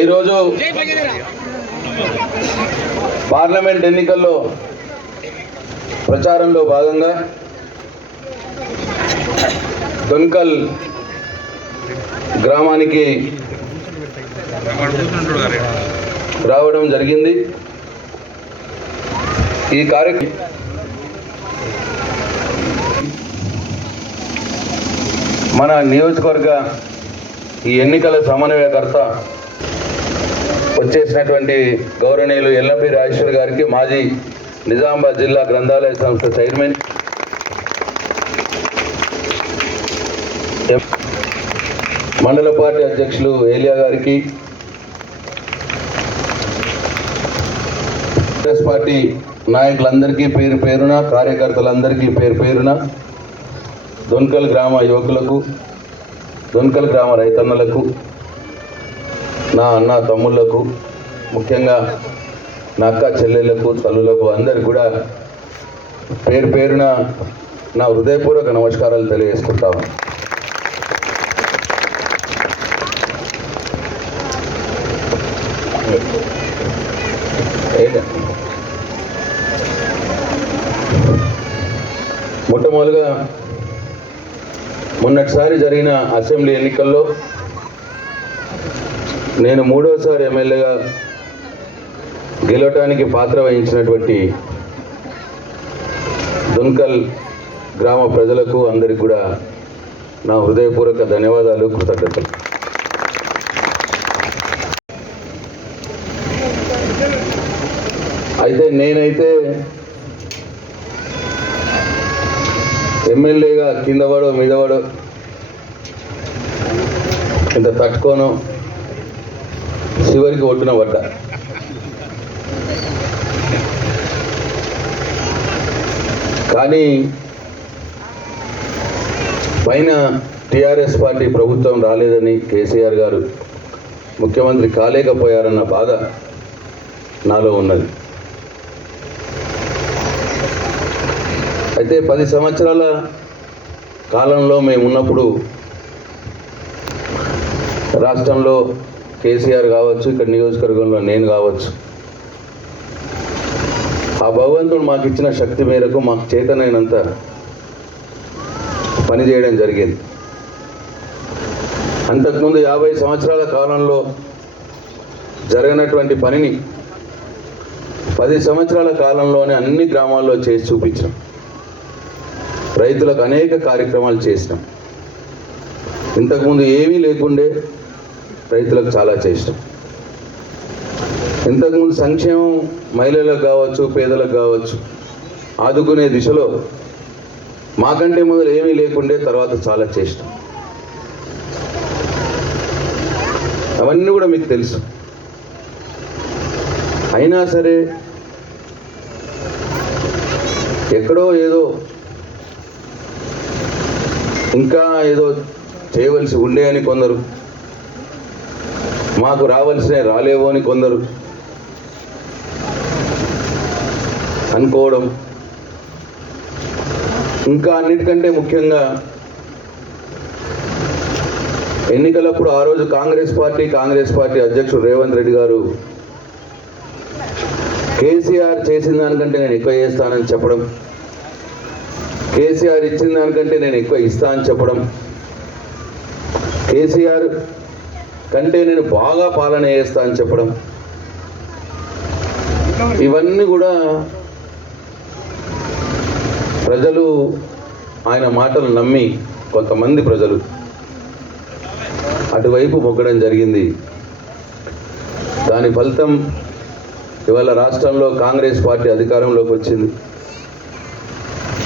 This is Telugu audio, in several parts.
ఈరోజు పార్లమెంట్ ఎన్నికల్లో ప్రచారంలో భాగంగా దొన్కల్ గ్రామానికి రావడం జరిగింది. ఈ కార్యక్రమం మన నియోజకవర్గ ఈ ఎన్నికల సమన్వయకర్త వచ్చేసినటువంటి గౌరవనీయులు ఎల్లంపి రాజేశ్వర్ గారికి, మాజీ నిజామాబాద్ జిల్లా గ్రంథాలయ సంస్థ చైర్మన్, మండల పార్టీ అధ్యక్షులు ఏలియా గారికి, కాంగ్రెస్ పార్టీ నాయకులందరికీ పేరు పేరున, కార్యకర్తలందరికీ పేరు పేరున, దొన్కల్ గ్రామ యువకులకు, దొన్కల్ గ్రామ రైతన్నలకు, నా అన్న తమ్ముళ్లకు, ముఖ్యంగా నా అక్క చెల్లెళ్లకు, తల్లులకు అందరికి కూడా పేరు పేరున నా హృదయపూర్వక నమస్కారాలు తెలియజేసుకుంటాను. మొట్టమొదలుగా మొన్నటిసారి జరిగిన అసెంబ్లీ ఎన్నికల్లో నేను 3వసారి ఎమ్మెల్యేగా గెలవటానికి పాత్ర వహించినటువంటి దొన్కల్ గ్రామ ప్రజలకు అందరికీ కూడా నా హృదయపూర్వక ధన్యవాదాలు, కృతజ్ఞతలు. అయితే నేనైతే ఎమ్మెల్యేగా కిందవాడో మీదవాడో ఇంత తట్టుకోను, చివరికి ఒట్టున పడ్డా. కానీ పైన టీఆర్ఎస్ పార్టీ ప్రభుత్వం రాలేదని, కేసీఆర్ గారు ముఖ్యమంత్రి కాలేకపోయారన్న బాధ నాలో ఉన్నది. అయితే 10 సంవత్సరాల కాలంలో మేము ఉన్నప్పుడు రాష్ట్రంలో కేసీఆర్ కావచ్చు, ఇక్కడ నియోజకవర్గంలో నేను కావచ్చు, ఆ భగవంతుడు మాకు ఇచ్చిన శక్తి మేరకు మాకు చేతనైనంత పనిచేయడం జరిగింది. అంతకుముందు 50 సంవత్సరాల కాలంలో జరగనటువంటి పనిని 10 సంవత్సరాల కాలంలోనే అన్ని గ్రామాల్లో చేసి చూపించాం. రైతులకు అనేక కార్యక్రమాలు చేసినాం. ఇంతకుముందు ఏమీ లేకుండే రైతులకు చాలా చేసినాం. ఇంతకుముందు సంక్షేమం మహిళలకు కావచ్చు, పేదలకు కావచ్చు ఆదుకునే దిశలో మాకంటే మొదలు ఏమీ లేకుండే, తర్వాత చాలా చేసినాం. అవన్నీ కూడా మీకు తెలుసు. అయినా సరే ఎక్కడో ఏదో ఇంకా ఏదో చేయవలసి ఉండే అని కొందరు, మాకు రావాల్సినవి రాలేవో అని కొందరు, అనుకోవడం, ఇంకా అన్నిటికంటే ముఖ్యంగా ఎన్నికలప్పుడు ఆ రోజు కాంగ్రెస్ పార్టీ అధ్యక్షుడు రేవంత్ రెడ్డి గారు కేసీఆర్ చేసిన దానికంటే నేను ఎక్కువ చేస్తానని చెప్పడం, కేసీఆర్ ఇచ్చిన దానికంటే నేను ఎక్కువ ఇస్తా అని చెప్పడం, కేసీఆర్ కంటే నేను బాగా పాలన చేస్తా అని చెప్పడం, ఇవన్నీ కూడా ప్రజలు ఆయన మాటలు నమ్మి కొంతమంది ప్రజలు అటువైపు మొగ్గడం జరిగింది. దాని ఫలితం ఇవాళ రాష్ట్రంలో కాంగ్రెస్ పార్టీ అధికారంలోకి వచ్చింది.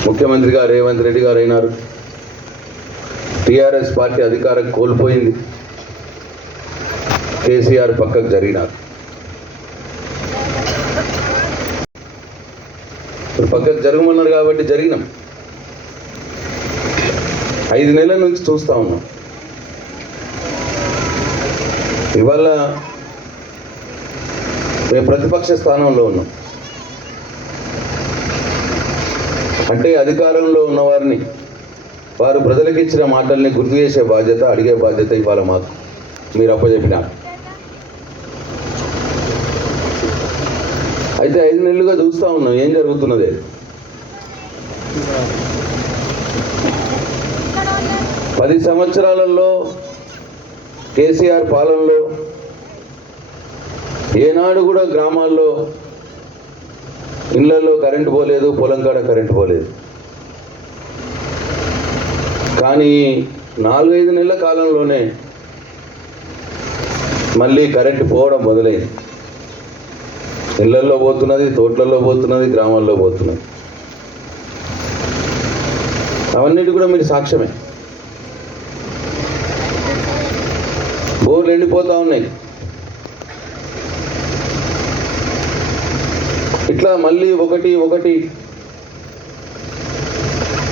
ముఖ్యమంత్రిగా రేవంత్ రెడ్డి గారు అయినారు. టీఆర్ఎస్ పార్టీ అధికారం కోల్పోయింది. కేసీఆర్ పక్కకు జరిగినారు. పక్కకు జరగమన్నారు కాబట్టి జరిగినాం. 5 నెలల నుంచి చూస్తూ ఉన్నాం. ఇవాళ మేము ప్రతిపక్ష స్థానంలో ఉన్నాం. అంటే అధికారంలో ఉన్నవారిని, వారు ప్రజలకు ఇచ్చిన మాటల్ని గుర్తు చేసే బాధ్యత, అడిగే బాధ్యత ఇవాళ మాకు మీరు అప్పచెప్పినారు. అయితే 5 నెలలుగా చూస్తూ ఉన్నాం ఏం జరుగుతున్నది. 10 సంవత్సరాలలో కేసీఆర్ పాలనలో ఏనాడు కూడా గ్రామాల్లో ఇళ్లలో కరెంటు పోలేదు, పొలం కాడ కరెంటు పోలేదు. కానీ 4-5 నెలల కాలంలోనే మళ్ళీ కరెంటు పోవడం మొదలైంది. ఇళ్లలో పోతున్నది, తోటలలో పోతున్నది, గ్రామాల్లో పోతున్నది. అవన్నిటి కూడా మీరు సాక్ష్యమే. బోర్లు ఎండిపోతూ ఉన్నాయి. ఇట్లా మళ్ళీ ఒకటి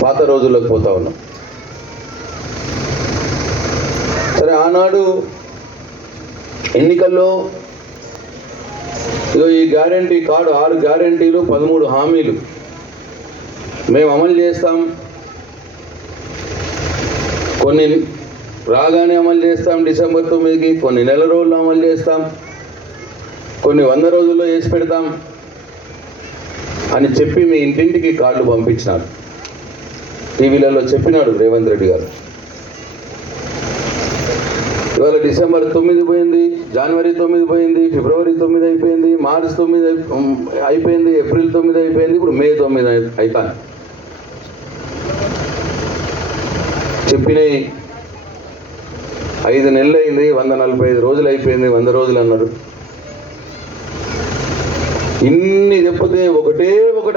పాత రోజుల్లోకి పోతా ఉన్నాం. సరే, ఆనాడు ఎన్నికల్లో ఈ గ్యారంటీ కార్డు 6 గ్యారంటీలు 13 హామీలు మేము అమలు చేస్తాం, కొన్ని రాగానే అమలు చేస్తాం డిసెంబర్ 9కి, కొన్ని నెల రోజుల్లో అమలు చేస్తాం, కొన్ని 100 రోజుల్లో చేసి పెడతాం అని చెప్పి మీ ఇంటింటికి కార్డులు పంపించినారు. టీవీలలో చెప్పినాడు రేవంత్ రెడ్డి గారు. ఇవాళ డిసెంబర్ 9 పోయింది, జనవరి 9 పోయింది, ఫిబ్రవరి 9 అయిపోయింది, మార్చి 9 అయిపోయింది, ఏప్రిల్ 9 అయిపోయింది, ఇప్పుడు మే 9 అవుతాను. చెప్పినవి 5 నెలలు అయింది, 145 రోజులు అయిపోయింది, 100 రోజులు అన్నారు. ఇన్ని చెప్తే ఒకటి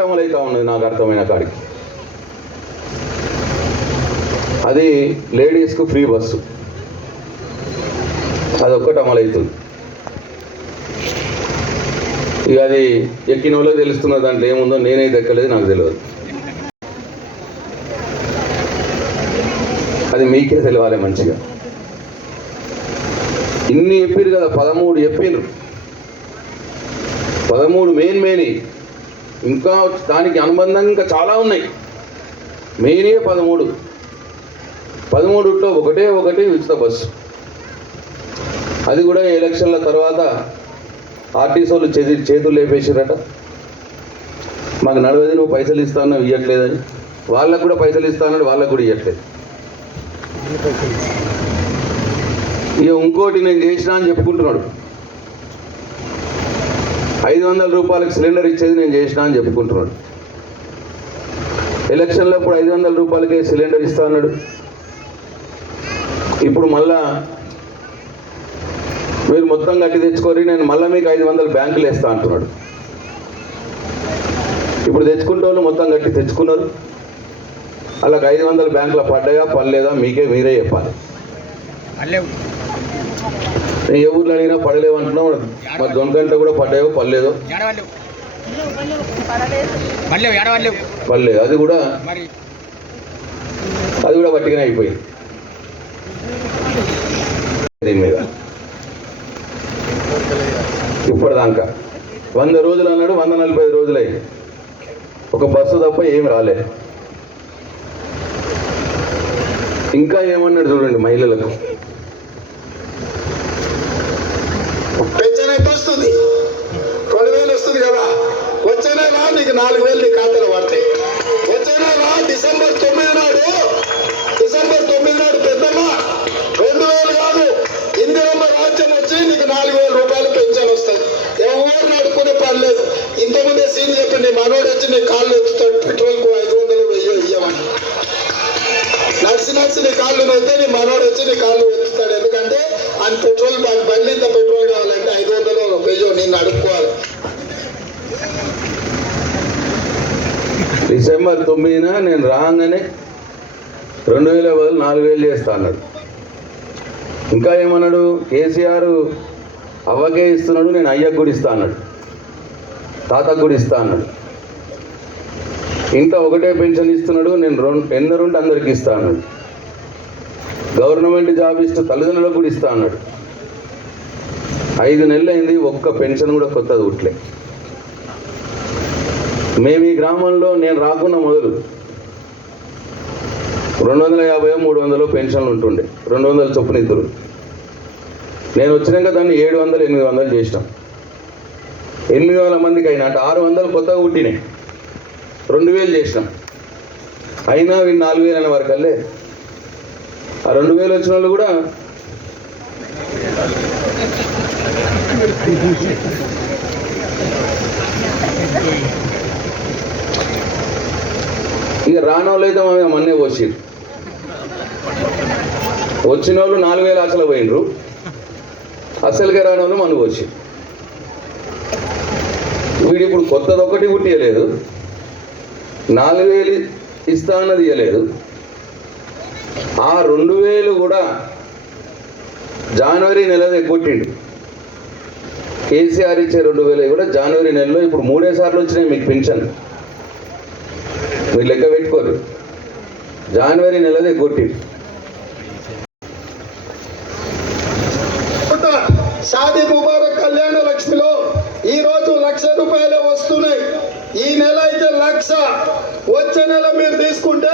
అమలవుతా ఉన్నది నాకు అర్థమైన కాడికి. అది లేడీస్కు ఫ్రీ బస్సు, అదొక్కటి అమలవుతుంది. ఇక అది ఎక్కిన వాళ్ళకి తెలుస్తున్న దాంట్లో ఏముందో, నేనైతే ఎక్కలేదు, నాకు తెలియదు. అది మీకే తెలియాలి మంచిగా. ఇన్ని చెప్పారు కదా, 13 చెప్పారు. 13 మెయిన్ ఇంకా దానికి అనుబంధంగా ఇంకా చాలా ఉన్నాయి. మెయినే 13లో ఒకటి ఉచిత బస్సు. అది కూడా ఎలక్షన్ల తర్వాత ఆర్టీసీ వాళ్ళు చేతులు లేపేసారట. మాకు నడవది, నువ్వు పైసలు ఇస్తాను ఇవ్వట్లేదని. వాళ్ళకు కూడా పైసలు ఇస్తానని వాళ్ళకు కూడా ఇవ్వట్లేదు. ఇక ఇంకోటి నేను చేసినా అని చెప్పుకుంటున్నాడు. 500 రూపాయలకు సిలిండర్ ఇచ్చేది నేను చేసినా అని చెప్పుకుంటున్నాడు. ఎలక్షన్లో ఇప్పుడు 500 రూపాయలకే సిలిండర్ ఇస్తా అన్నాడు. ఇప్పుడు మళ్ళా మీరు మొత్తం కట్టి తెచ్చుకోరి, నేను మళ్ళీ మీకు 500 బ్యాంకులు వేస్తా అంటున్నాడు. ఇప్పుడు తెచ్చుకుంటే వాళ్ళు మొత్తం కట్టి తెచ్చుకున్నారు. అలాగ 500 బ్యాంకులో పడ్డాయా పడలేదా మీరే చెప్పాలి. నేను ఏ ఊర్లో అడిగినా పడలేవు అంటున్నావు. మరి దొంగంట కూడా పడ్డాయో పడలేదో పడలేదు. అది కూడా పట్టిగానే అయిపోయింది. దీని మీద ఇప్పటిదాకా 100 రోజులు అన్నాడు, 145 రోజులు అయింది. ఒక బస్సు తప్ప ఏం రాలే. ఇంకా ఏమన్నాడు చూడండి, మహిళలకు పెన్షన్ ఎంత వస్తుంది? 2000 వస్తుంది కదా. వచ్చే నెల నీకు 4000 నీ ఖాతాలో పడతాయి. వచ్చే నెల డిసెంబర్ 9 నాడు పెద్దమ్మ 2000 కాదు, ఇందిరమ్మ రాజ్యం వచ్చి నీకు 4000 రూపాయలు పెన్షన్ వస్తుంది. ఎవరిని అడుక్కునే పని లేదు. ఇంతకుముందే సీన్ చెప్పి నీ మనోడు వచ్చి నీ కాళ్ళు ఎత్తుతాడు, పెట్రోల్కు 500 1000 ఇయ్యమని. నడిచి నీ కాళ్ళు నొత్తే నీ మనోడు వచ్చి నీ కాళ్ళు ఎత్తుతాడు. ఎందుకంటే ఆయన పెట్రోల్ బండి ఇంత పెట్రోల్ కావాలంటే 500 1000 నిన్ను అడుక్కోవాలి. డిసెంబర్ 9న నేను రాగానే 2000 బదులు 4000 చేస్తా అన్నాడు. ఇంకా ఏమన్నాడు, కేసీఆర్ అవ్వకే ఇస్తున్నాడు, నేను అయ్యకు కూడా ఇస్తా అన్నాడు, తాతకు కూడా ఇస్తా అన్నాడు. ఇంత ఒకటే పెన్షన్ ఇస్తున్నాడు, నేను ఎందరుంటే అందరికి ఇస్తా అన్నాడు. గవర్నమెంట్ జాబ్ ఇస్తూ తల్లిదండ్రులకు కూడా ఇస్తా అన్నాడు. 5 నెలలు అయింది, ఒక్క పెన్షన్ కూడా కొత్తది ఉట్లే. మేము ఈ గ్రామంలో నేను రాకున్న మొదలు 250 300 పెన్షన్లు ఉంటుండే, 200 చొప్పున ఇద్దరు. నేను వచ్చినాక దాన్ని 700 800 చేసినాం. 800 మందికి అయినా అంటే 600 కొత్తగా పుట్టినాయి, 2000 చేసినాం. అయినా వీళ్ళు 4000 అనే వరకల్లే. ఆ 2000 వచ్చిన వాళ్ళు కూడా ఇక రాని వాళ్ళు అయితే మేము మన్నే పోసిరు. వచ్చిన వాళ్ళు 4000 ఆశలు పోయినరు, అసలుగా రాని వాళ్ళు మన్ను పోసి. వీడు ఇప్పుడు కొత్తది ఒకటి పుట్టియలేదు, 4000 ఇస్తా అన్నది ఇవ్వలేదు. ఆ 2000 కూడా జనవరి నెలది ఎగ్గొట్టిండు. కేసీఆర్ ఇచ్చే 2000 కూడా జనవరి నెలలో ఇప్పుడు 3 సార్లు వచ్చినాయి మీకు పెన్షన్. మీరు లెక్క పెట్టుకోరు, జనవరి నెలది ఎగ్గొట్టిండు. షాదీ ముబారక్ కళ్యాణ లక్ష్మిలో ఈ రోజు 1,00,000 రూపాయలే వస్తున్నాయి. ఈ నెల అయితే 1,00,000. వచ్చే నెల మీరు తీసుకుంటే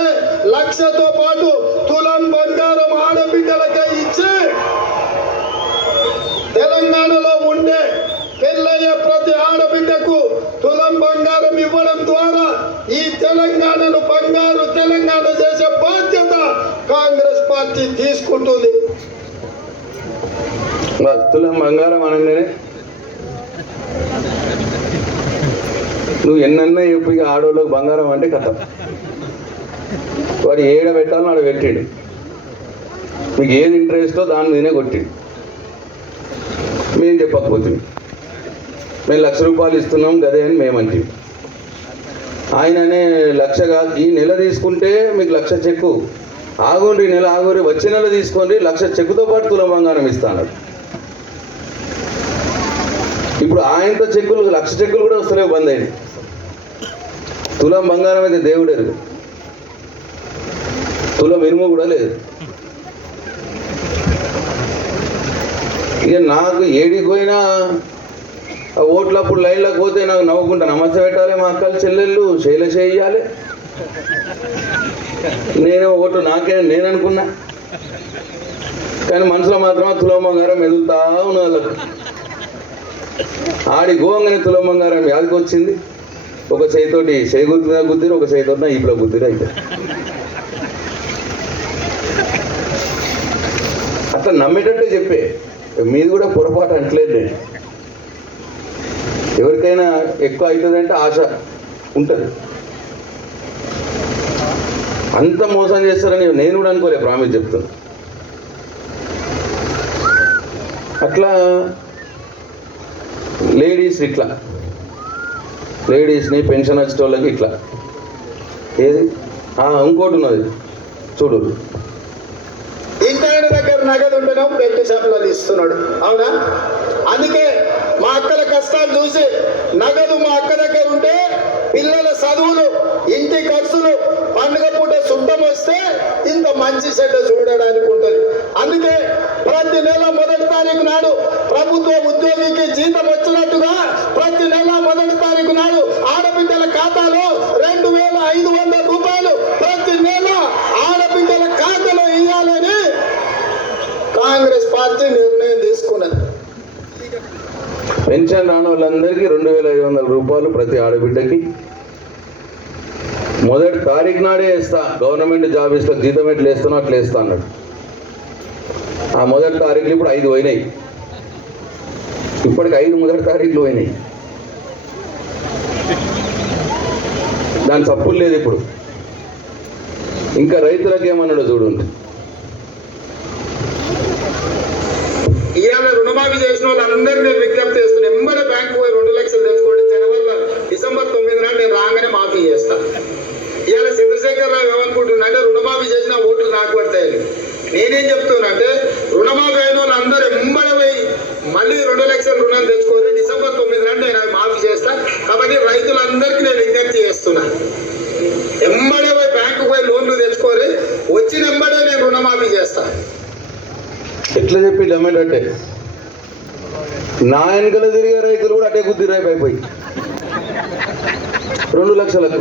1,00,000తో పాటు తులం బంగారం ఆడబిడ్డలకే ఇచ్చి తెలంగాణలో ఉండే పెళ్ళయ్యే ప్రతి ఆడబిడ్డకు తులం బంగారం ఇవ్వడం ద్వారా ఈ తెలంగాణను బంగారు తెలంగాణ చేసే బాధ్యత కాంగ్రెస్ పార్టీ తీసుకుంటుంది. తులం బంగారం అనగానే నువ్వు ఎన్నన్నా చెప్పి ఆడవాళ్ళకి బంగారం అంటే కథ. వాడు ఏడ పెట్టాలని ఆడ పెట్టాడు, మీకు ఏది ఇంట్రెస్టో దాని మీదనే కొట్టిండు. మేము చెప్పకపోతుంది, మేము 1,00,000 రూపాయలు ఇస్తున్నాం గదే అని మేమంటే. ఆయననే 1,00,000 కాదు, ఈ నెల తీసుకుంటే మీకు 1,00,000 చెక్కు, ఆగుండ్రి నెల ఆగురి, వచ్చే నెల తీసుకోండి 1,00,000 చెక్కుతో పాటు తులం బంగారం ఇస్తాను. ఇప్పుడు ఆయనతో చెక్కులు 1,00,000 చెక్కులు కూడా వస్తలేవు, బంద్ అయింది. తులం బంగారం అయితే దేవుడు ఎరుగు, తులం ఇనుము కూడా లేదు. ఇక నాకు ఏడికి పోయినా ఓట్లప్పుడు లైన్లోకి పోతే నాకు నవ్వుకుంటా నమస్తే పెట్టాలి, మా అక్కలు చెల్లెళ్ళు శైల చేయాలి. నేను ఓటు నాకే నేను అనుకున్నా, కానీ మనసులో మాత్రం తులం బంగారం మెదులుతా ఉన్న వాళ్ళకు. ఆడి గోంగనే తులం బంగారం యాదికి వచ్చింది. ఒక చేతితోటి చేగుద్దిన గుద్దిరు, ఒక చేతితోటి ఈపులో గుద్దిరు. అయితే అట్లా నమ్మేటట్టే చెప్పే, మీది కూడా పొరపాటు అంటలేదు. నేను ఎవరికైనా ఎక్కువ అవుతుందంటే ఆశ ఉంటుంది, అంత మోసం చేస్తారని నేను కూడా అనుకోలే, ప్రామిస్ చెప్తాను. అట్లా లేడీస్ ఇట్లా లేడీస్ని పెన్షన్ వచ్చే వాళ్ళకి ఇట్లా ఏది ఇంకోటి ఉన్నది చూడు, ఇంటాయన దగ్గర నగదు ఉండడం పెట్టి షాపులలో ఇస్తున్నాడు. అవునా? అందుకే మా అక్కల కష్టాలు చూసి నగదు మా అక్క దగ్గర ఉంటే పిల్లల చదువులు, ఇంటి ఖర్చులు, పండుగ పూట సుట్టం వస్తే ఇంత మంచి చెడ్డ చూడడానికి ఉంటుంది. అందుకే ప్రతి నెల 1వ తారీఖు నాడు ప్రభుత్వ ఉద్యోగికి జీతం వచ్చినట్టుగా ప్రతి నెల 1వ తారీఖు నాడు ఆడబిడ్డల ఖాతాలో 2 500 రూపాయలు ప్రతి నెల ఆడబిడ్డల ఖాతాలో ఇవ్వాలని కాంగ్రెస్ పార్టీ నిర్ణయం తీసుకున్నది. పెన్షన్ రాని వాళ్ళందరికీ 2500 రూపాయలు ప్రతి ఆడబిడ్డకి మొదటి తారీఖు నాడే వేస్తా. గవర్నమెంట్ జాబ్ ఇస్తా, జీతం ఎట్లు వేస్తానో అట్లా వేస్తా అన్నాడు. ఆ మొదటి తారీఖులు ఇప్పుడు 5 పోయినాయి. ఇప్పటికి 5 మొదటి తారీఖులు పోయినాయి. దాని తప్పులు లేదు. ఇప్పుడు ఇంకా రైతులకు ఏమన్నాడో చూడండి. ఇవాళ రుణమాఫీ చేసిన వాళ్ళందరినీ నేను విజ్ఞప్తి చేస్తున్నాను. ఎంబడే బ్యాంకు పోయి 2 లక్షలు తెచ్చుకోండి. జనవరిలో డిసెంబర్ 9 నాడు నేను రాగానే మాఫీ చేస్తాను. ఇవాళ చంద్రశేఖరరావు ఏమనుకుంటున్నా అంటే రుణమాఫీ చేసిన ఓట్లు నాకు పడతాయని. నేనేం చెప్తున్నా అంటే రుణమాఫీ అయిన వాళ్ళందరూ ఎంబడి పోయి మళ్ళీ 2 లక్షల రుణం తెచ్చుకోండి. డిసెంబర్ 9 నాడు నేను అవి మాఫీ చేస్తాను. కాబట్టి రైతులందరికీ నేను విజ్ఞప్తి చేస్తున్నా. ఎంబడే పోయి బ్యాంకు పోయి లోన్లు తెచ్చుకోరి, వచ్చిన ఎంబడే నేను రుణమాఫీ చేస్తాను. ఎట్లా చెప్పి డిమాండ్ అంటే నా వెనకల తిరిగే రైతులు కూడా అటే గుద్ది రేపు అయిపోయి 2 లక్షలకు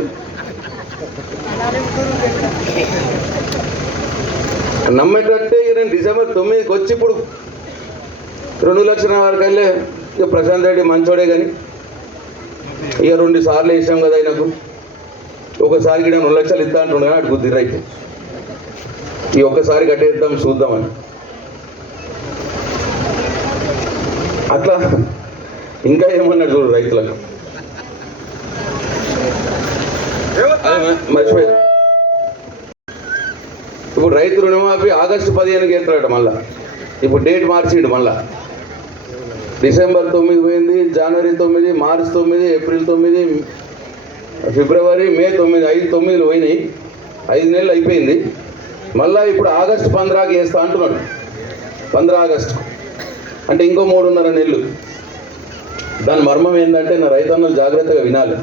నమ్మేటట్టే. ఇక నేను డిసెంబర్ 9కి వచ్చి ఇప్పుడు 2 లక్షల వరకు వెళ్ళే ఇక ప్రశాంత్ రెడ్డి మంచోడే కానీ ఇక 2 సార్లు వేసాం కదా ఆయనకు. ఒకసారికి 2 లక్షలు ఇస్తా అంటుండే కానీ అటు గుద్ది రైతు ఈ ఒక్కసారి కట్టేద్దాం చూద్దామని. అట్లా ఇంకా ఏమన్నాడు చూడు రైతులకు. మర్చిపోయారు. ఇప్పుడు రైతు రుణమాఫీ ఆగస్టు 15కి వేస్తాడట. మళ్ళా ఇప్పుడు డేట్ మార్చిండు. మళ్ళా డిసెంబర్ 9 పోయింది, జనవరి 9, మార్చి 9, ఏప్రిల్ 9, ఫిబ్రవరి, మే 9, 5 9 పోయినాయి. 5 నెలలు అయిపోయింది. మళ్ళా ఇప్పుడు ఆగస్టు 15కి వేస్తా అంటున్నాడు. 15 ఆగస్టు అంటే ఇంకో 3.5 నెలలు. దాని మర్మం ఏంటంటే నా రైతన్నలు జాగ్రత్తగా వినాలి.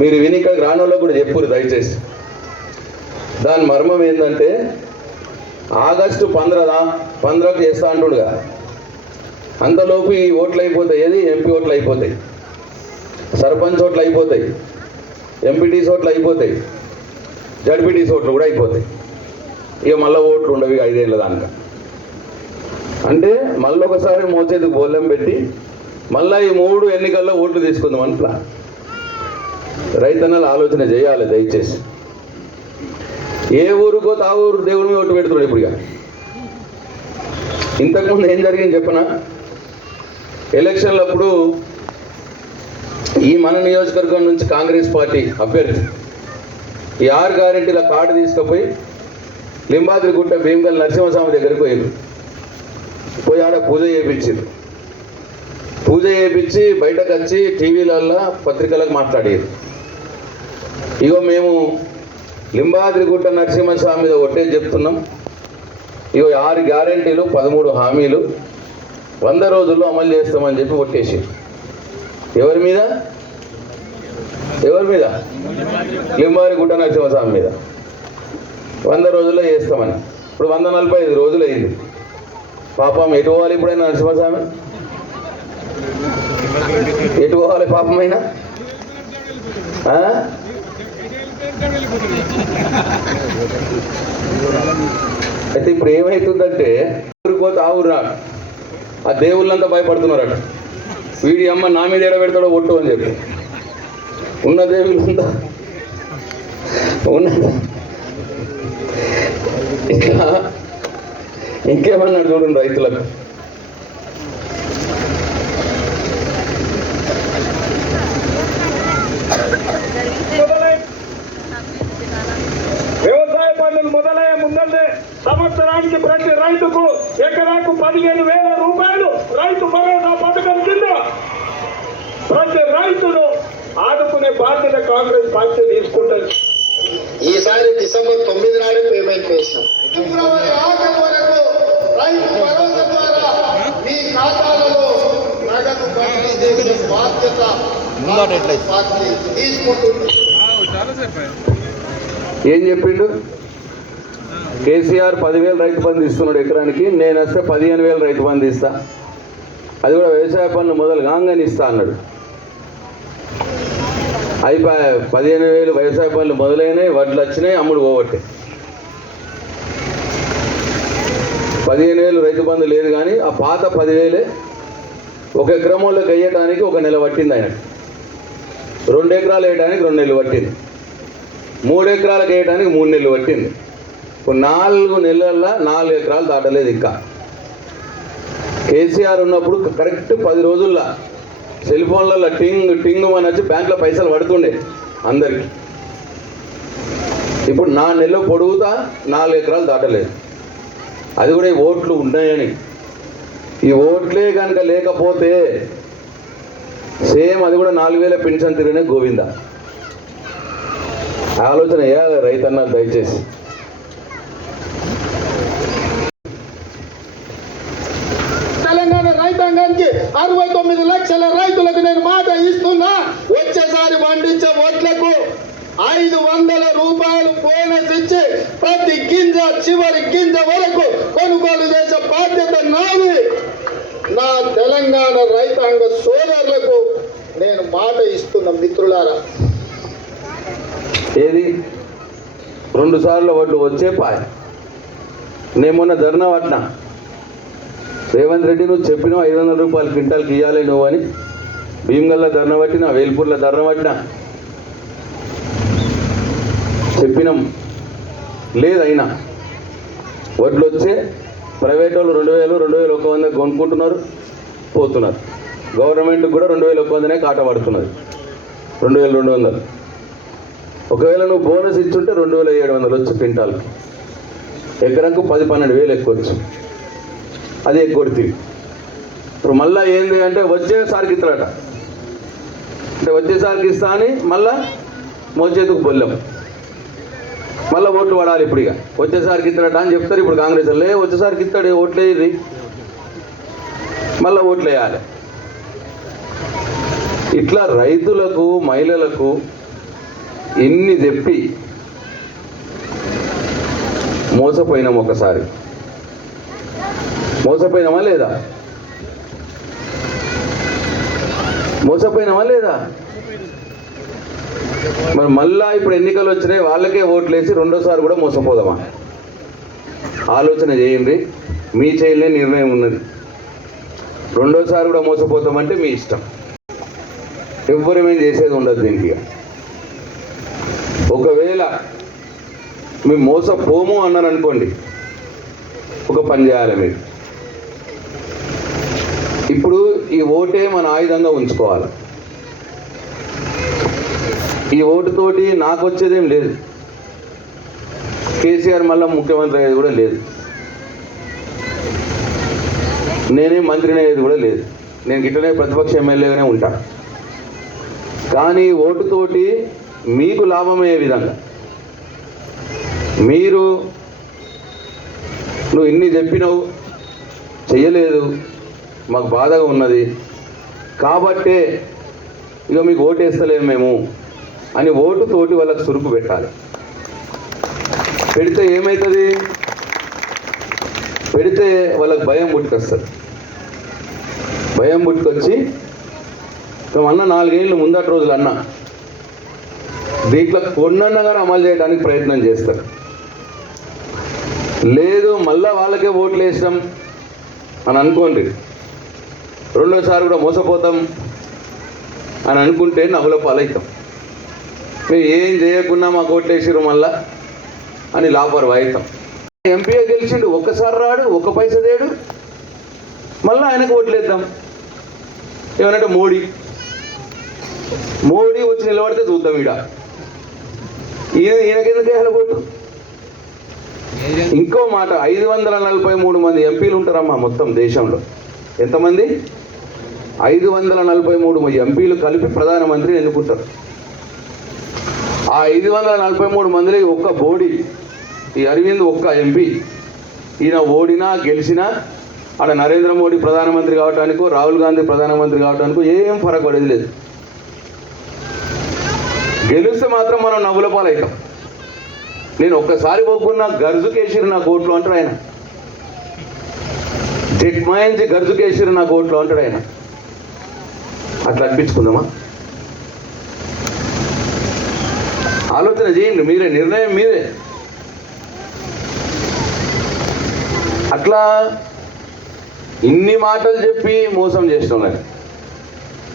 మీరు విని ఇక్కడికి రాని వాళ్ళకు కూడా చెప్పురు దయచేసి. దాని మర్మం ఏంటంటే ఆగస్టు 15కి చేస్తా అంటుండగా అంతలోపు ఈ ఓట్లు అయిపోతాయి. ఏది ఎంపీ ఓట్లు అయిపోతాయి, సర్పంచ్ ఓట్లు అయిపోతాయి, ఎంపీటీసీ ఓట్లు అయిపోతాయి, జడ్పీటీసీ ఓట్లు కూడా అయిపోతాయి. ఇక మళ్ళీ ఓట్లు ఉండవు 5 ఏళ్ళ దానిక. అంటే మళ్ళీ ఒకసారి మోచేతికి బోళ్ళెం పెట్టి మళ్ళీ ఈ 3 ఎన్నికల్లో ఓట్లు తీసుకుందాం అని ప్లాన్. రైతన్నలు ఆలోచన చేయాలి దయచేసి. ఏ ఊరుకో తా ఊరు దేవుడి మీద ఓటు పెడుతున్నాడు. ఇప్పుడు ఇక ఇంతకుముందు ఏం జరిగింది చెప్పనా? ఎలక్షన్లప్పుడు ఈ మన నియోజకవర్గం నుంచి కాంగ్రెస్ పార్టీ అభ్యర్థి ఈ 6 గ్యారెంటీల కార్డు తీసుకుపోయి లింబాద్రిగుట్ట భీమగల్ నరసింహస్వామి దగ్గరికి పోయింది. పోయి ఆడ పూజ చేయించారు. పూజ చేయించి బయటకు వచ్చి టీవీలలో పత్రికలకు మాట్లాడారు. ఇగో మేము లింబాద్రిగుట్ట నరసింహస్వామి మీద ఒట్టేసి చెప్తున్నాం. ఇగో 6 గ్యారెంటీలు 13 హామీలు 100 రోజుల్లో అమలు చేస్తామని చెప్పి ఒట్టేసి. ఎవరి మీద? లింబాద్రిగుట్ట నరసింహస్వామి మీద 100 రోజుల్లో చేస్తామని. ఇప్పుడు 145 రోజులు అయింది. పాపం ఎటు పోవాలి ఇప్పుడైనా నరసింహస్వామి? ఎటు పోవాలి పాపమైనా? అయితే ఇప్పుడు ఏమవుతుందంటే ఊరిపోతే ఆ ఊరు రాడు. ఆ దేవుళ్ళంతా భయపడుతున్నారట. వీడి అమ్మ నా మీద ఎడ పెడతాడో ఒట్టు అని చెప్పి ఉన్న దేవుళ్ళంతా ఉన్న ఇంకా ఇంకేమన్నాడు చూడండి రైతులకు. వ్యవసాయ పనులు మొదలయ్యే ముందంటే సంవత్సరానికి ప్రతి రైతుకు ఎకరాకు 15,000 రూపాయలు రైతు భరోసా పథకం కింద ప్రతి రైతును ఆదుకునే బాధ్యత కాంగ్రెస్ పార్టీ తీసుకుంటుంది. ఈసారి డిసెంబర్ 9 నాడే పేమెంట్ వేసాం. ఫిబ్రవరి 6 వరకు రైతు భరోసా ద్వారా మీ ఖాతాలలో నగదు బదిలీ చేసే బాధ్యత పార్టీ తీసుకుంటుంది. ఏం చెప్పిండు? కేసీఆర్ 10,000 రైతు బంధు ఇస్తున్నాడు ఎకరానికి. నేను వస్తే 15,000 రైతు బంధు ఇస్తా. అది కూడా వ్యవసాయ పనులు మొదలు కాగానే ఇస్తా అన్నాడు. అయిపోయి 15,000 వ్యవసాయ పనులు మొదలైనాయి, వడ్లు వచ్చినాయి, అమ్ముడు పోగొట్టాయి. 15,000 రైతు బంధు లేదు, కానీ ఆ పాత 10,000 ఒక ఎకరంలోకి వేయడానికి 1 నెల పట్టింది ఆయన. 2 ఎకరాలు వేయడానికి 2 నెలలు పట్టింది. 3 ఎకరాలకు వేయడానికి 3 నెలలు పట్టింది. ఇప్పుడు 4 నెలల్లో 4 ఎకరాలు దాటలేదు ఇంకా. కేసీఆర్ ఉన్నప్పుడు కరెక్ట్ 10 రోజుల్లో సెల్ ఫోన్లలో టింగ్ టింగ్ అని వచ్చి బ్యాంకులో పైసలు పడుతుండే అందరికి. ఇప్పుడు 4 నెలలు పొడుగుతా 4 ఎకరాలు దాటలేదు. అది కూడా ఈ ఓట్లు ఉన్నాయని. ఈ ఓట్లే కనుక లేకపోతే సేమ్ అది కూడా 4,000 పెన్షన్ తిరిగిన గోవింద. ఆలోచన వేయాలి రైతన్నలు దయచేసి. తెలంగాణ రైతాంగానికి 69 లక్షల రైతులకు నేను మాట ఇస్తున్నా, వచ్చేసారి పండించే వడ్లకు 500 రూపాయలు బోనస్ ఇచ్చి ప్రతి గింజ చివరి గింజ వరకు కొనుగోలు చేసే బాధ్యత నాది. నా తెలంగాణ రైతాంగ సోదరులకు నేను మాట ఇస్తున్నా మిత్రులారా. ఏది 2 సార్లు వడ్లు వచ్చే పాయ. నేను మొన్న ధర్నా పట్టినా, రేవంత్ రెడ్డి నువ్వు చెప్పినావు 500 రూపాయలు క్వింటాల్కి ఇవ్వాలి నువ్వు అని. భీమ్గల్లో ధర్నా పట్టినా, వేల్పూర్లో ధర్నా పట్టినా, చెప్పినాం. లేదు అయినా వడ్లు వచ్చే ప్రైవేట్ వాళ్ళు 2,000, 2,100 కొనుక్కుంటున్నారు, పోతున్నారు. గవర్నమెంట్కి కూడా 2,100 కాట పడుతున్నది, 2,200. ఒకవేళ నువ్వు బోనస్ ఇచ్చుంటే 2,700 వచ్చు క్వింటాల్కి. ఎకరంకు 10-12 ఎక్కువ వచ్చు. అది ఎగ్గొడితే ఇప్పుడు మళ్ళీ ఏంది అంటే వచ్చేసారికి ఇస్తాడట. అంటే వచ్చేసారికి ఇస్తా అని మళ్ళా మోచేతుకు బొల్లం, మళ్ళీ ఓట్లు పడాలి. ఇప్పుడు ఇక వచ్చేసారికి ఇస్తాడట అని చెప్తారు. ఇప్పుడు కాంగ్రెస్ వాళ్ళే వచ్చేసారికి ఇస్తాడు, ఓట్లు వేయరు, మళ్ళీ ఓట్లు వేయాలి. ఇట్లా రైతులకు మహిళలకు ఇన్ని చెప్పి మోసపోయినాం. ఒకసారి మోసపోయినామా లేదా? మోసపోయినామా లేదా? మరి మళ్ళా ఇప్పుడు ఎన్నికలు వచ్చినాయి, వాళ్ళకే ఓట్లు వేసి రెండోసారి కూడా మోసపోదామా? ఆలోచన చేయండి. మీ చేయలే నిర్ణయం ఉన్నది. రెండోసారి కూడా మోసపోతామంటే మీ ఇష్టం, ఎవ్వరేమేం చేసేది ఉండదు దీనికి. ఒకవేళ మేము మోసపోము అన్నారు అనుకోండి, ఒక పని చేయాలి మీరు. ఇప్పుడు ఈ ఓటే మన ఆయుధంగా ఉంచుకోవాలి. ఈ ఓటుతోటి నాకు వచ్చేదేం లేదు, కేసీఆర్ మళ్ళీ ముఖ్యమంత్రి అయ్యేది కూడా లేదు, నేనేం మంత్రిని అయ్యేది కూడా లేదు. నేను గిట్టనే ప్రతిపక్ష ఎమ్మెల్యేగానే ఉంటా. కానీ ఓటుతోటి మీకు లాభమయ్యే విధంగా నువ్వు ఇన్ని చెప్పినావు, చెయ్యలేదు, మాకు బాధగా ఉన్నది కాబట్టే ఇక మీకు ఓటేస్తలేము మేము అని ఓటుతోటి వాళ్ళకి సురుకు పెట్టాలి. పెడితే ఏమవుతుంది? పెడితే వాళ్ళకి భయం పుట్టుకొస్తుంది. భయం పుట్టుకొచ్చి మేము అన్న 4 ఏళ్ళు ముందటి రోజులు అన్నా దీంట్లో కొన్నన్నా కానీ అమలు చేయడానికి ప్రయత్నం చేస్తారు. లేదు మళ్ళా వాళ్ళకే ఓట్లు వేసినాం అని అనుకోండి, రెండోసారి కూడా మోసపోతాం అని అనుకుంటే నవ్వుల పాలవుతాం. మేము ఏం చేయకున్నా మాకు ఓట్లు వేసిరు మళ్ళా అని లాపరు అవుతాం. ఎంపీగా గెలిచిండు, ఒక్కసారి రాడు, ఒక్క పైస తేడు, మళ్ళీ ఆయనకు ఓట్లేద్దాం. ఏమనంటే మోడీ వచ్చి నిలబడితే చూద్దాం. ఈయనకెందుకు వేయాలి ఓటు? ఇంకో మాట, 543 మంది ఎంపీలు ఉంటారమ్మా మొత్తం దేశంలో. ఎంతమంది? 543 ఎంపీలు కలిపి ప్రధానమంత్రిని ఎన్నుకుంటారు. ఆ 543 మందిలో ఒక్క బోడీ, ఈ అరవింద్ ఒక్క ఎంపీ. ఈయన ఓడినా గెలిచినా ఆడ నరేంద్ర మోడీ ప్రధానమంత్రి కావడానికో రాహుల్ గాంధీ ప్రధానమంత్రి కావడానికో ఏం ఫరక్ పడేది లేదు. గెలిస్తే మాత్రం మనం నవ్వుల పాలవుతాం. నేను ఒక్కసారి పోకున్నా గర్జుకేసిరు నా కోట్లు అంటాడు ఆయన. జట్మాయించి గర్జుకేసిరు నా కోట్లు అంటాడు ఆయన. అట్లా అనిపించుకుందామా? ఆలోచన చేయండి, మీరే నిర్ణయం మీరే. అట్లా ఇన్ని మాటలు చెప్పి మోసం చేసిన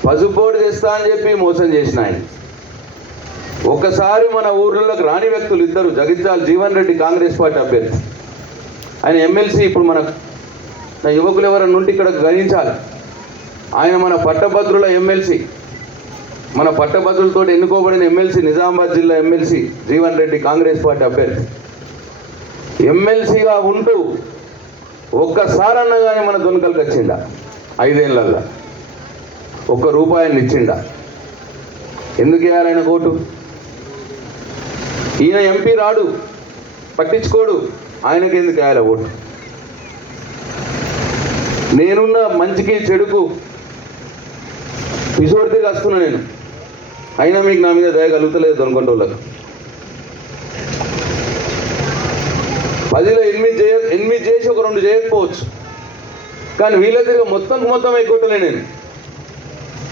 పసుపోటు తెస్తా అని చెప్పి మోసం చేసిన ఆయన ఒకసారి మన ఊర్లలోకి రాని వ్యక్తులు ఇద్దరు, జగిత్యాల జీవన్ రెడ్డి కాంగ్రెస్ పార్టీ అభ్యర్థి, ఆయన ఎమ్మెల్సీ. ఇప్పుడు మన యువకులు ఎవరన్నా ఉంటే ఇక్కడ గ్రహించాలి, ఆయన మన పట్టభద్రుల ఎమ్మెల్సీ, మన పట్టభద్రులతో ఎన్నుకోబడిన ఎమ్మెల్సీ, నిజామాబాద్ జిల్లా ఎమ్మెల్సీ జీవన్ రెడ్డి కాంగ్రెస్ పార్టీ అభ్యర్థి. ఎమ్మెల్సీగా ఉంటూ ఒక్కసారన్నా కానీ మన దొనకలకు వచ్చిండా? 5 ఏళ్ళల్లో ₹1 ఇచ్చిండా? ఎందుకు వేయాలి ఆయన ఓటు? ఈయన ఎంపీ రాడు, పట్టించుకోడు, ఆయనకి ఎందుకు వేయాలి ఓటు? నేనున్న మంచికి చెడుకు పిసోడు తిరిగి వస్తున్నా నేను, అయినా మీకు నా మీద దయ కలుగుతలేదు దొనుకుంటే వాళ్ళకు. 10లో 8 చేసి ఒక 2 చేయకపోవచ్చు, కానీ వీళ్ళ తిరిగి మొత్తం ఎగ్గొట్టలే. నేను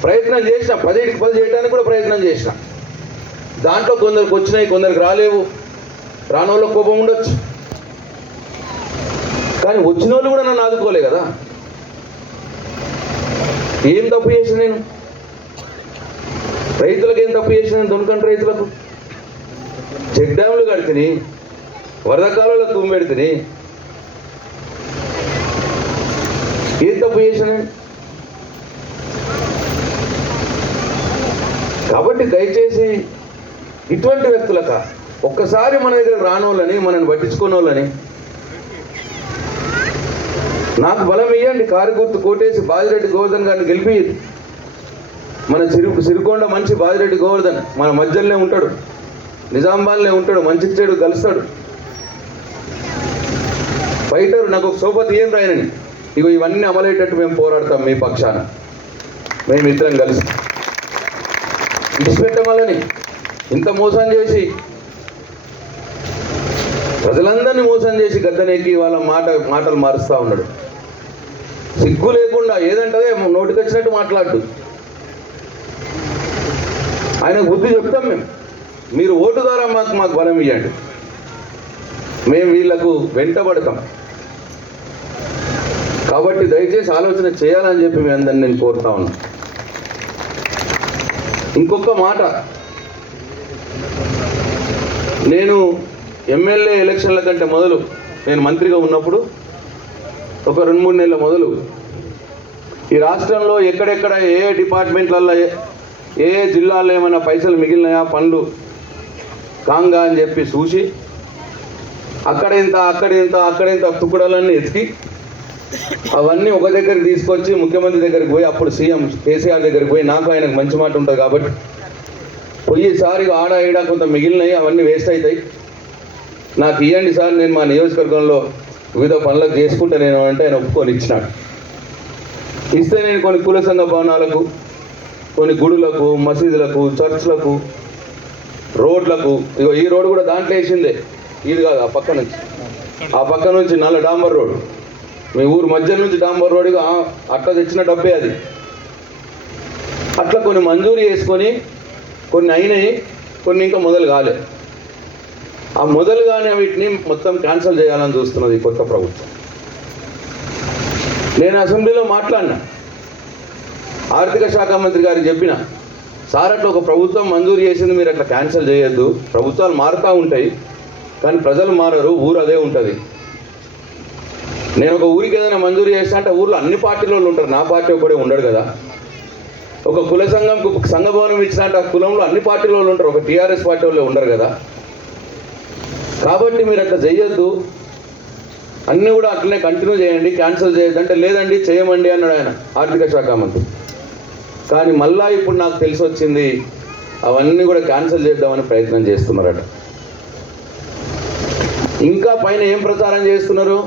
ప్రయత్నం చేసిన, 10కి 10 చేయడానికి కూడా ప్రయత్నం చేసిన. దాంట్లో కొందరికి వచ్చినాయి, కొందరికి రాలేవు, రానోళ్ళ కోపం ఉండొచ్చు, కానీ వచ్చిన వాళ్ళు కూడా నన్ను ఆదుకోలే కదా. ఏం తప్పు చేసిన నేను? రైతులకు ఏం తప్పు చేసిన? దొనకండి రైతులకు చెక్ డ్యాములు కడితిని, వరద కాలంలో తుమ్మెడితిని, ఏం తప్పు చేసిన? కాబట్టి దయచేసి ఇటువంటి వ్యక్తులక ఒక్కసారి మన దగ్గర రానోళ్ళని, మనల్ని పట్టించుకునే వాళ్ళని నాకు బలం ఇవ్వండి, కారు గుర్తు కోటేసి బాజిరెడ్డి గోవర్ధన్ గారిని గెలిపి. మన సిరికొండ మంచి బాజిరెడ్డి గోవర్ధన్ మన మధ్యలోనే ఉంటాడు, నిజామాబాద్లోనే ఉంటాడు, మంచి చెడు కలుస్తాడు, ఫైటర్. నాకు ఒక సోపతి ఏం రాయనని, ఇగో ఇవన్నీ అమలయ్యేటట్టు మేము పోరాడతాం మీ పక్షాన, మేమిద్దరం కలిసి. విడిచిపెట్టమని ఇంత మోసం చేసి, ప్రజలందరినీ మోసం చేసి గద్దెనెక్కి వాళ్ళ మాటలు మారుస్తూ ఉన్నాడు. సిగ్గు లేకుండా ఏదంటే నోటికి వచ్చినట్టు మాట్లాడు. ఆయనకు బుద్ధి చెప్తాం మేము, మీరు ఓటు ద్వారా మాకు బలం ఇవ్వండి, మేము వీళ్లకు వెంటబడతాం. కాబట్టి దయచేసి ఆలోచన చేయాలని చెప్పి మీ అందరిని నేను కోరుతా ఉన్నాను. ఇంకొక మాట, నేను ఎమ్మెల్యే ఎలక్షన్ల కంటే మొదలు, నేను మంత్రిగా ఉన్నప్పుడు ఒక 2-3 నెలల మొదలు ఈ రాష్ట్రంలో ఎక్కడెక్కడ ఏ డిపార్ట్మెంట్లలో ఏ జిల్లాల్లో ఏమైనా పైసలు మిగిలినాయా, పనులు కాంగా అని చెప్పి చూసి అక్కడెంత తుక్కుడలన్నీ ఎతికి అవన్నీ ఒక దగ్గరికి తీసుకొచ్చి ముఖ్యమంత్రి దగ్గరికి పోయి, అప్పుడు సీఎం కేసీఆర్ దగ్గరికి పోయి, నాకు ఆయనకు మంచి మాట ఉంటుంది కాబట్టి పోయి, సార్ ఆడ ఈడ కొంత మిగిలినాయి, అవన్నీ వేస్ట్ అవుతాయి, నాకు ఇవ్వండి సార్, నేను మా నియోజకవర్గంలో వివిధ పనులకు చేసుకుంటే నేను అంటే ఆయన ఒప్పుకొని ఇచ్చినాడు. ఇస్తే నేను కొన్ని కుల సంఘ భవనాలకు, కొన్ని గుడులకు, మసీదులకు, చర్చ్లకు, రోడ్లకు, ఇగో ఈ రోడ్డు కూడా దాంట్లో వేసిందే, ఇది కాదు, ఆ పక్క నుంచి నల్ల డాంబర్ రోడ్, మీ ఊరు మధ్య నుంచి డాంబర్ రోడ్డుగా అట్లా తెచ్చిన డబ్బే అది. అట్లా కొన్ని మంజూరు చేసుకొని, కొన్ని అయినాయి, కొన్ని ఇంకా మొదలు కాలే. ఆ మొదలు కానీ వీటిని మొత్తం క్యాన్సిల్ చేయాలని చూస్తున్నది కొత్త ప్రభుత్వం. నేను అసెంబ్లీలో మాట్లాడినా, ఆర్థిక శాఖ మంత్రి గారికి చెప్పిన, సార్ అట్లా ఒక ప్రభుత్వం మంజూరు చేసింది, మీరు అట్లా క్యాన్సిల్ చేయొద్దు, ప్రభుత్వాలు మారుతూ ఉంటాయి కానీ ప్రజలు మారరు, ఊరు అదే ఉంటుంది. నేను ఒక ఊరికి ఏదైనా మంజూరు చేస్తా అంటే ఊర్లో అన్ని పార్టీల వాళ్ళు ఉంటారు, నా పార్టీ ఒకటే ఉండడు కదా. ఒక కుల సంఘంకు సంఘ భవనం ఇచ్చినా అంటే ఆ కులంలో అన్ని పార్టీల వాళ్ళు ఉంటారు, ఒక టీఆర్ఎస్ పార్టీ వాళ్ళు ఉండరు కదా. కాబట్టి మీరు అట్లా చేయొద్దు, అన్నీ కూడా అట్లనే కంటిన్యూ చేయండి, క్యాన్సిల్ చేయొద్దు అంటే, లేదండి చేయమండి అన్నాడు ఆయన ఆర్థిక శాఖ మంత్రి. కానీ మళ్ళా ఇప్పుడు నాకు తెలిసి వచ్చింది, అవన్నీ కూడా క్యాన్సిల్ చేద్దామని ప్రయత్నం చేస్తున్నారట. ఇంకా పైన ఏం ప్రచారం చేస్తున్నారు,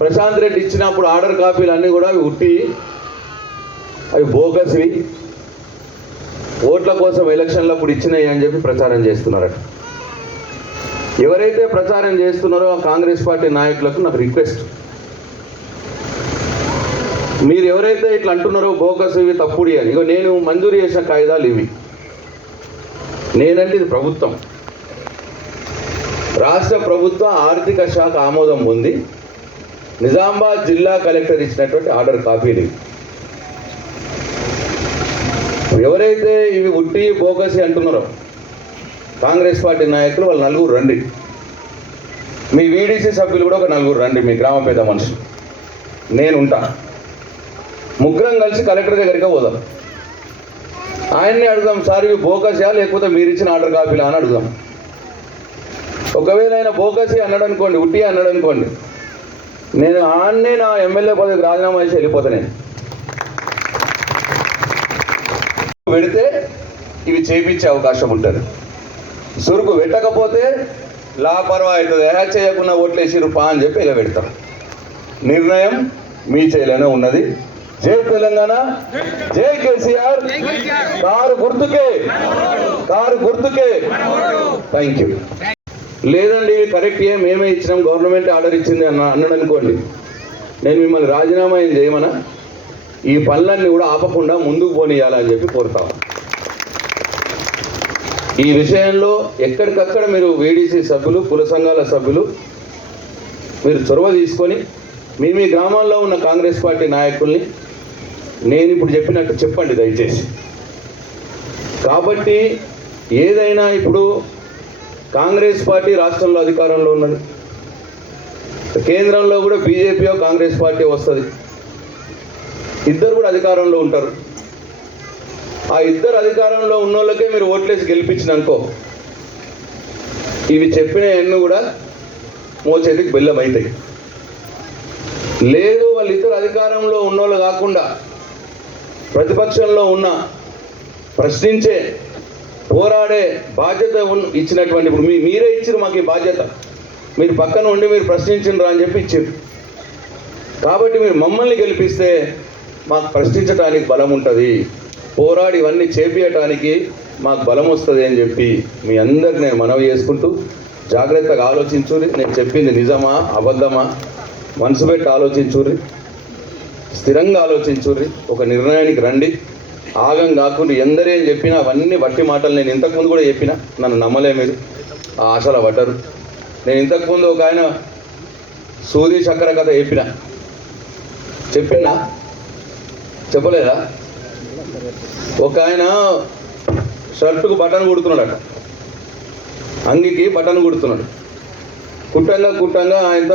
ప్రశాంత్ రెడ్డి ఇచ్చినప్పుడు ఆర్డర్ కాపీలు అన్నీ కూడా అవి ఉట్టి, అవి బోగస్వి, ఓట్ల కోసం ఎలక్షన్లప్పుడు ఇచ్చినాయి అని చెప్పి ప్రచారం చేస్తున్నారట. ఎవరైతే ప్రచారం చేస్తున్నారో ఆ కాంగ్రెస్ పార్టీ నాయకులకు నాకు రిక్వెస్ట్, మీరు ఎవరైతే ఇట్లా అంటున్నారో బోగస్ ఇవి తప్పుడి అని, ఇగో నేను మంజూరు చేసిన కాయిదాలు ఇవి, నేనంటే ఇది ప్రభుత్వం, రాష్ట్ర ప్రభుత్వ ఆర్థిక శాఖ ఆమోదం పొంది నిజామాబాద్ జిల్లా కలెక్టర్ ఇచ్చినటువంటి ఆర్డర్ కాపీలు. ఎవరైతే ఇవి ఉట్టి బోగసి అంటున్నారో కాంగ్రెస్ పార్టీ నాయకులు వాళ్ళు నలుగురు రండి, మీ వీడీసీ సభ్యులు కూడా ఒక నలుగురు రండి, మీ గ్రామ పెద్ద మనుషులు, నేను ఉంటా, ముగ్గురం కలిసి కలెక్టర్ దగ్గరికి పోదాం. ఆయన్ని అడుగుదాం, సార్ ఇవి బోకసా లేకపోతే మీరు ఇచ్చిన ఆర్డర్ కాపీలా అని అడుగుదాం. ఒకవేళ ఆయన బోకసి అన్నాడు అనుకోండి, ఉట్టి అన్నాడు అనుకోండి, నేను ఆన్నే నా ఎమ్మెల్యే పదవికి రాజీనామా చేసి వెళ్ళిపోతా. నేను పెడితే ఇవి చేపించే అవకాశం ఉంటుంది. సురుకు పెట్టకపోతే లాపర్వా అవుతుంది, చేయకుండా ఓట్లేసిరు పా అని చెప్పి ఇలా పెడతారు. నిర్ణయం మీ చేతిలోనే ఉన్నది. జై తెలంగాణ, జై కేసీఆర్, కారు గుర్తుకే, కారు గుర్తుకే. Thank you. లేదండి కరెక్ట్ మేమే ఇచ్చినాం, గవర్నమెంట్ ఆర్డర్ ఇచ్చింది అన్నాడు అనుకోండి, నేను మిమ్మల్ని రాజీనామా ఏం చేయమన్నా, ఈ పనులన్నీ కూడా ఆపకుండా ముందుకు పోనీయాలని చెప్పి కోరుతాం. ఈ విషయంలో ఎక్కడికక్కడ మీరు వీడీసీ సభ్యులు, కుల సంఘాల సభ్యులు మీరు చొరవ తీసుకొని మీ గ్రామాల్లో ఉన్న కాంగ్రెస్ పార్టీ నాయకుల్ని నేను ఇప్పుడు చెప్పినట్టు చెప్పండి దయచేసి. కాబట్టి ఏదైనా ఇప్పుడు కాంగ్రెస్ పార్టీ రాష్ట్రంలో అధికారంలో ఉన్నది, కేంద్రంలో కూడా బీజేపీ కాంగ్రెస్ పార్టీ వస్తుంది, ఇద్దరు కూడా అధికారంలో ఉంటారు. ఆ ఇద్దరు అధికారంలో ఉన్న వాళ్ళకే మీరు ఓట్లేసి గెలిపించిననుకో, ఇవి చెప్పిన ఎన్ను కూడా మోచేతికి బెల్లం అవుతాయి. లేదు వాళ్ళిద్దరు అధికారంలో ఉన్నోళ్ళు కాకుండా ప్రతిపక్షంలో ఉన్న ప్రశ్నించే పోరాడే బాధ్యత ఇచ్చినటువంటి, ఇప్పుడు మీరే ఇచ్చారు మాకు ఈ బాధ్యత, మీరు పక్కన ఉండి మీరు ప్రశ్నించండి అని చెప్పి ఇచ్చారు. కాబట్టి మీరు మమ్మల్ని గెలిపిస్తే మాకు ప్రశ్నించడానికి బలం ఉంటుంది, పోరాడి ఇవన్నీ చేపించడానికి మాకు బలం వస్తుంది అని చెప్పి మీ అందరికి నేను మనవి చేసుకుంటూ జాగ్రత్తగా ఆలోచించుర్రి. నేను చెప్పింది నిజమా అబద్ధమా మనసు పెట్టి ఆలోచించుర్రి, స్థిరంగా ఆలోచించుర్రి, ఒక నిర్ణయానికి రండి. ఆగం కాకుండా ఎందరేం చెప్పినా అవన్నీ బట్టి మాటలు నేను ఇంతకుముందు కూడా చెప్పిన, నన్ను నమ్మలే మీరు, ఆ ఆశలు పడ్డారు. నేను ఇంతకుముందు ఒక ఆయన సూది చక్కెర కథ చెప్పినా చెప్పలేదా? ఒక ఆయన షర్టుకు బటన్ కుడుతున్నాడట, అంగికి బటన్ కుడుతున్నాడు, కుట్టంగా ఆయన